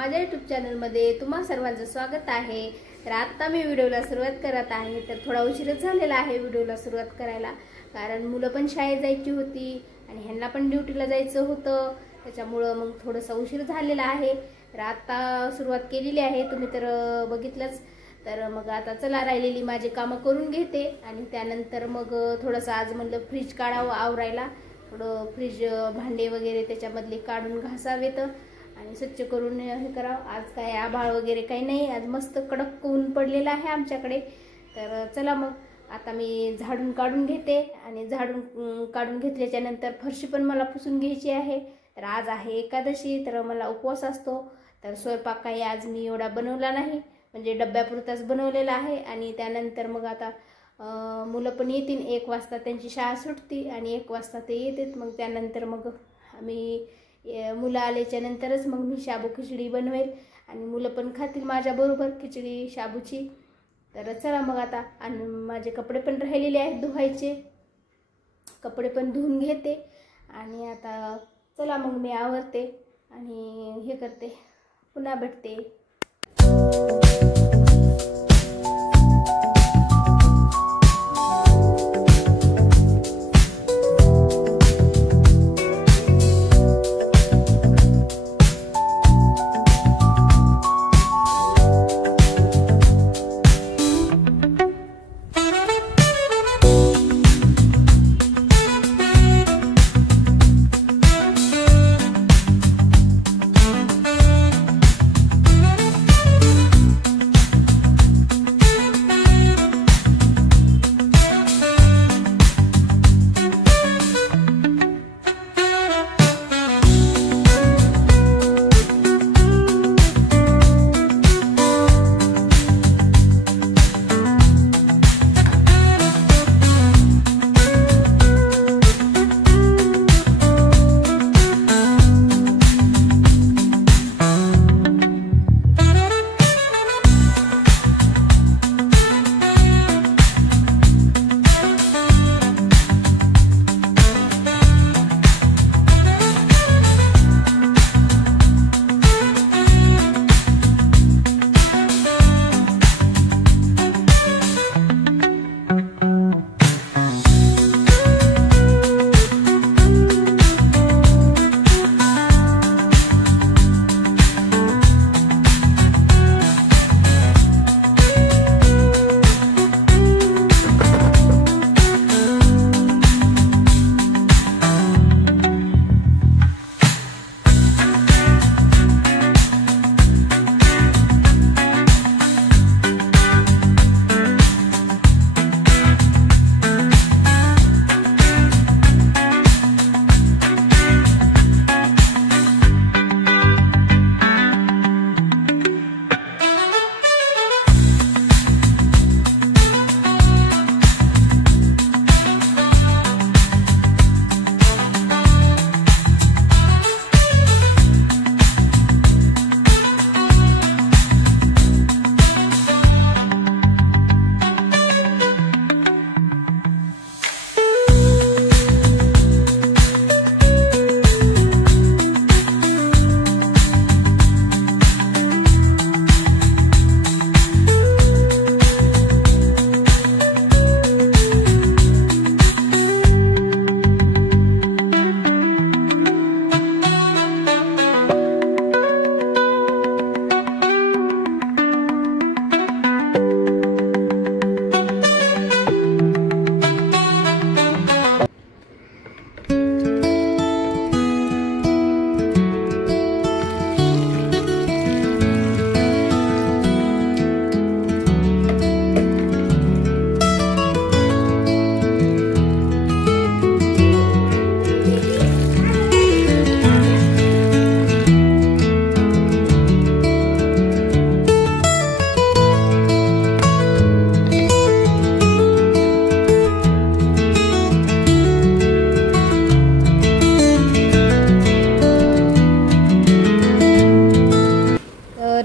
माझ्या YouTube चॅनलमध्ये तुम्हा सर्वांचं स्वागत आहे। तर आता मी व्हिडिओला सुरुवात करत आहे। तर थोडा उशीरच झालेला आहे व्हिडिओला सुरुवात करायला, कारण मुलं पण शाळेत जायची होती आणि ह्यांना पण ड्युटीला जायचं होतं, त्याच्यामुळे मग थोडासा उशीर झालेला आहे। तर आता सुरुवात केलेली आहे, तुम्ही तर बघितलंच। तर मग आता चला राहिलेली माझी कामं करून घेते आणि त्यानंतर मग थोडंसं आज म्हणलं फ्रीज काढावं आवरायला, थोडं फ्रीज भांडे वगैरे त्याच्यामधले काढून घासावेत आणि स्वच्छ करून हे करावं। आज काय आभाळ वगैरे काही नाही, आज मस्त कडक ऊन पडलेलं आहे आमच्याकडे। तर चला मग आता मी झाडून काढून घेते आणि झाडून काढून घेतल्याच्या नंतर फरशी पण मला पुसून घ्यायची आहे। तर आज आहे एकादशी, तर मला उपवास असतो, तर स्वयंपाक काही आज मी एवढा बनवला नाही, म्हणजे डब्यापुरताच बनवलेला आहे। आणि त्यानंतर मग आता मुलं पण येतील 1 वाजता, त्यांची शाळा सुटती आणि 1 वाजता ते येतात। मग त्यानंतर मग आम्ही मुलं आल्याच्या नंतरच मग मी शाबू खिचडी बनवेल आणि मुलं पण खातील माझ्याबरोबर खिचडी शाबूची। तर चला मग आता, आणि माझे कपडे पण राहिलेले आहेत धुवायचे, कपडे पण धुवून घेते आणि आता चला मग मी आवरते आणि हे करते, पुन्हा भेटते।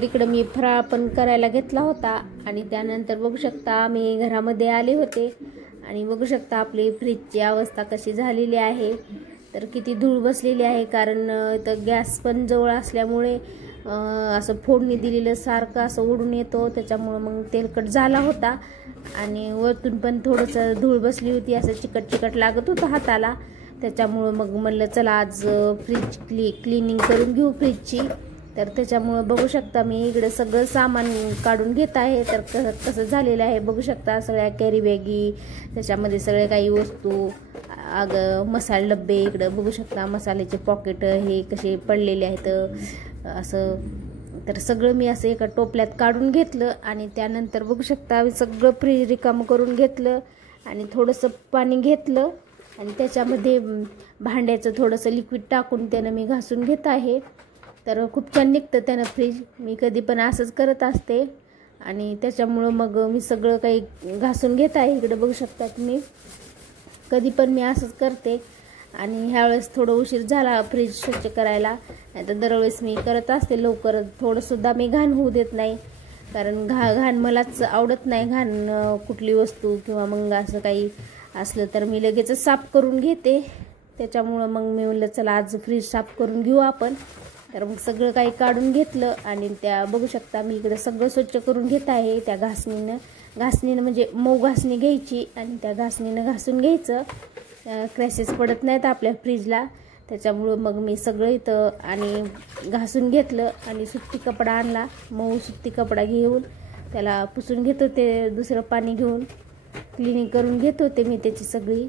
इकडे मी फराळ पण करायला घेतला होता आणि त्यानंतर बघू शकता मी घरामध्ये आले होते आणि बघू शकता आपली फ्रीजची अवस्था कशी झालेली आहे। तर किती धूळ बसलेली आहे, कारण इथं गॅस पण जवळ असल्यामुळे असं फोडणी दिलेलं सारखं असं उडून येतो, त्याच्यामुळं मग तेलकट झाला होता आणि वरतून पण थोडंसं धूळ बसली होती, असं चिकट चिकट लागत होतं हाताला. त्याच्यामुळं मग म्हणलं चला आज फ्रीज क्लिनिंग करून घेऊ फ्रीजची. तर त्याच्यामुळं बघू शकता मी इकडे सगळं सामान काढून घेत आहे. तर कसं झालेलं आहे बघू शकता, सगळ्या कॅरी बॅगी, त्याच्यामध्ये सगळे काही वस्तू, मसाले डब्बे इकडं बघू शकता, मसाल्याचे पॉकेट हे कसे पडलेले आहेत असं. तर सगळं मी असं एका टोपल्यात काढून घेतलं आणि त्यानंतर बघू शकता सगळं फ्रीज रिकामं करून घेतलं आणि थोडंसं पाणी घेतलं आणि त्याच्यामध्ये भांड्याचं थोडंसं लिक्विड टाकून त्यानं मी घासून घेत आहे. तर खूप छान निघतं त्यानं फ्रीज. मी कधी पण असंच करत असते आणि त्याच्यामुळं मग मी सगळं काही घासून घेत आहे. इकडे बघू शकता तुम्ही, कधी पण मी असंच करते आणि ह्यावेळेस थोडं उशीर झाला फ्रीज स्वच्छ करायला, नाही तर दरवेळेस मी करत असते लवकर. थोडंसुद्धा मी घाण होऊ देत नाही, कारण घाण मलाच आवडत नाही. घाण कुठली वस्तू किंवा मग असं काही असलं तर मी लगेचच साफ करून घेते. त्याच्यामुळं मग मी म्हणलं चला आज फ्रीज साफ करून घेऊ आपण. तर मग सगळं काही काढून घेतलं आणि त्या बघू शकता मी इकडे सगळं स्वच्छ करून घेत आहे त्या घासणीनं म्हणजे मऊ घासणी घ्यायची आणि त्या घासणीनं घासून घ्यायचं. क्रॅशेस पडत नाहीत आपल्या फ्रीजला. त्याच्यामुळं मग मी सगळं इथं आणि घासून घेतलं आणि सुती कपडा आणला, मऊ सुती कपडा घेऊन त्याला पुसून घेत होते. दुसरं पाणी घेऊन क्लिनिंग करून घेत होते मी त्याची सगळी.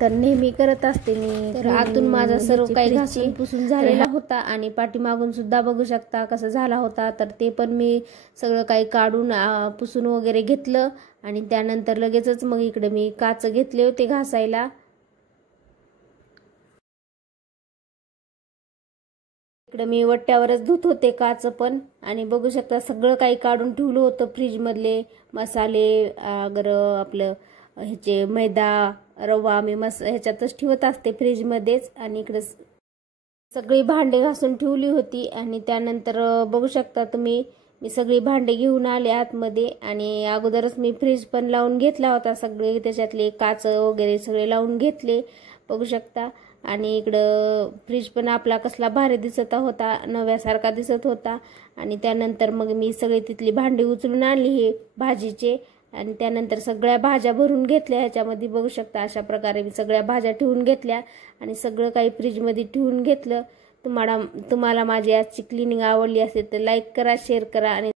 तर नेहमी करत असते मी. तर आतून माझा सर्व काही घासून पुसून झालेला होता आणि पाठीमागून सुद्धा बघू शकता कसं झाला होता. तर ते पण मी सगळं काही काढून पुसून वगैरे घेतलं आणि त्यानंतर लगेचच मग इकडे मी काच घेतले होते घासायला. इकडे मी वट्ट्यावरच धुत होते काच पण आणि बघू शकता सगळं काही काढून ठेवलं होतं फ्रीजमधले मसाले, आपलं ह्याचे मैदा, रवा मी ह्याच्यातच ठेवत असते फ्रीजमध्येच. आणि इकडे सगळी भांडे घासून ठेवली होती आणि त्यानंतर बघू शकता तुम्ही मी सगळी भांडे घेऊन आले आतमध्ये आणि अगोदरच मी फ्रीज पण लावून घेतला होता. सगळे त्याच्यातले काच वगैरे सगळे लावून घेतले बघू शकता. आणि इकडं फ्रीज पण आपला कसला भारी दिसत होता, नव्यासारखा दिसत होता. आणि त्यानंतर मग मी सगळी तिथली भांडी उचलून आणली हे भाजीचे आणि त्यानंतर सगळ्या भाज्या भरून घेतल्या ह्याच्यामध्ये बघू शकता. अशा प्रकारे मी सगळ्या भाज्या ठेवून घेतल्या आणि सगळं काही फ्रीजमध्ये ठेवून घेतलं. तुम्हाला माझी आजची क्लिनिंग आवडली असेल तर लाईक करा, शेअर करा आणि